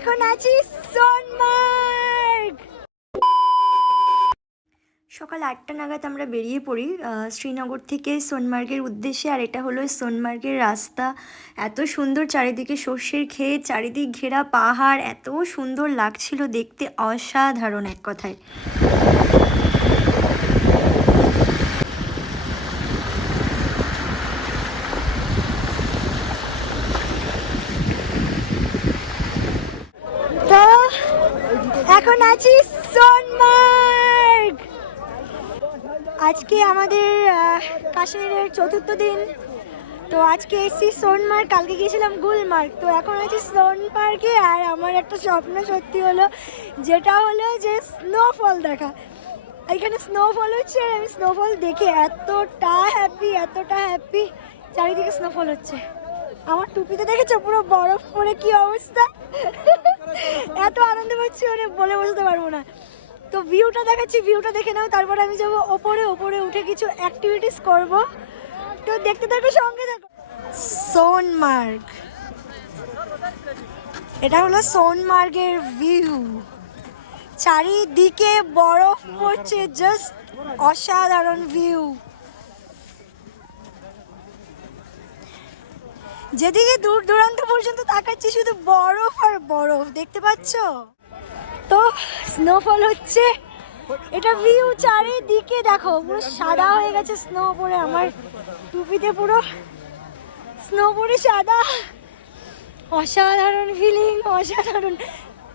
এখন আছি সোনমার্গ। সকাল 8টা নাগাদ আমরা বেরিয়ে পড়ি শ্রীনগর থেকে সোনমার্গের উদ্দেশ্যে। আর এটা হলো সোনমার্গের রাস্তা। এত সুন্দর, চারিদিকে সর্ষের ক্ষেত, চারিদিক ঘেরা পাহাড়, এত সুন্দর লাগছিল দেখতে, অসাধারণ এক কথায়। তো এখন আছি সোনমার্গ। আজকে আমাদের কাশ্মীরের চতুর্থ দিন। তো আজকে এসেছি সোনমার্গ, কালকে গিয়েছিলাম গুলমার্গ, তো এখন আছি সোনমার্গে। আর আমার একটা স্বপ্ন সত্যি হলো, যেটা হলো যে স্নোফল দেখা। এখানে স্নোফল হচ্ছে, আর আমি স্নোফল দেখে এতটা হ্যাপি। চারিদিকে স্নোফল হচ্ছে। আমার টুপিতে দেখেছো পুরো বরফ পরে কি অবস্থা। এত আনন্দ পাচ্ছি, মানে বলে বোঝাতে পারবো না। তো ভিউটা দেখাচ্ছি, ভিউটা দেখে নাও, তারপরে আমি যাবো ওপরে উঠে কিছু অ্যাক্টিভিটিস করব। তো দেখতে থাকো, সঙ্গে থাকো। সোনমার্গ, এটা হলো সোনমার্গের ভিউ। চারিদিকে বরফ পড়ছে, জাস্ট অসাধারণ ভিউ। যেদিকে দূর দূরান্ত পর্যন্ত তাকাচ্ছি শুধু বরফ আর বরফ, দেখতে পাচ্ছ? তো স্নোফল হচ্ছে, এটা ভিউ। চারিদিকে দেখো পুরো সাদা হয়ে গেছে স্নো পরে, আমার টুপিতে পুরো স্নো পরে সাদা। অসাধারণ ফিলিং, অসাধারণ।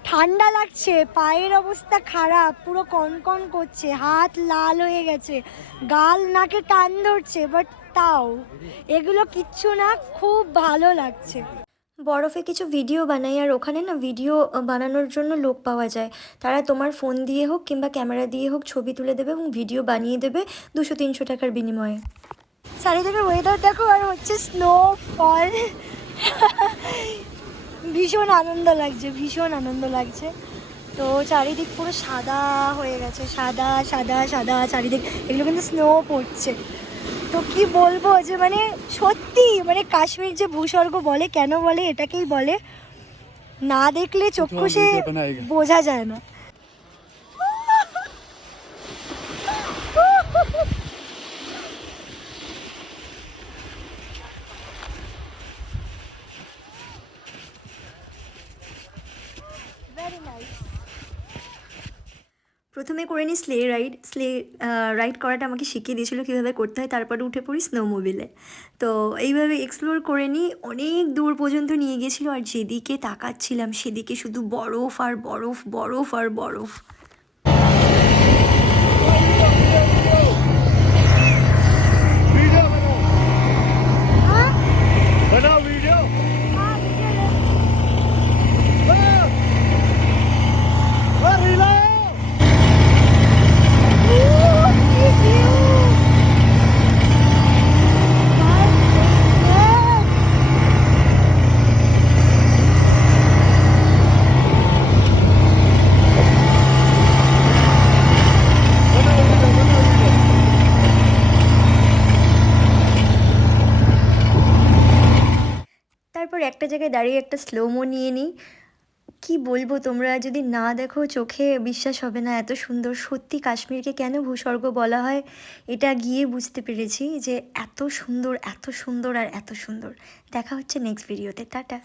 ঠান্ডা লাগছে, পায়ের অবস্থা খারাপ, পুরো কনকন করছে, হাত লাল হয়ে গেছে, গাল নাকে টান ধরছে, বাট তাও এগুলো কিচ্ছু না, খুব ভালো লাগছে। বরফে কিছু ভিডিও বানাই, আর ওখানে না ভিডিও বানানোর জন্য লোক পাওয়া যায়। তারা তোমার ফোন দিয়ে হোক কিংবা ক্যামেরা দিয়ে হোক ছবি তুলে দেবে এবং ভিডিও বানিয়ে দেবে 200-300 টাকার বিনিময়ে। চারিদিকে ওয়েদার দেখো, আর হচ্ছে স্নোফল। ভীষণ আনন্দ লাগছে। তো চারিদিক পুরো সাদা হয়ে গেছে, সাদা চারিদিক। এগুলো কিন্তু স্নো পড়ছে। তো কি বলবো, যে মানে সত্যি, মানে কাশ্মীর যে ভূস্বর্গ বলে, কেন বলে, এটাকেই বলে। না দেখলে চক্ষু সে বোঝা যায় না। প্রথমে করে নিই স্লে রাইড করাটা আমাকে শিখিয়ে দিয়েছিলো কীভাবে করতে হয়। তারপরে উঠে পড়ি স্নোমোবিলে। তো এইভাবে এক্সপ্লোর করে নিই, অনেক দূর পর্যন্ত নিয়ে গিয়েছিলো। আর যেদিকে তাকাচ্ছিলাম সেদিকে শুধু বরফ আর বরফ, বরফ আর বরফ। তারপর একটা জায়গায় দাঁড়িয়ে একটা স্লোমো নিয়ে নিই। কি বলবো, তোমরা যদি না দেখো চোখে বিশ্বাস হবে না, এত সুন্দর। সত্যি কাশ্মীরকে কেন ভূস্বর্গ বলা হয়, এটা গিয়ে বুঝতে পেরেছি যে এত সুন্দর আর এত সুন্দর। দেখা হচ্ছে নেক্সট ভিডিওতে। টাটা।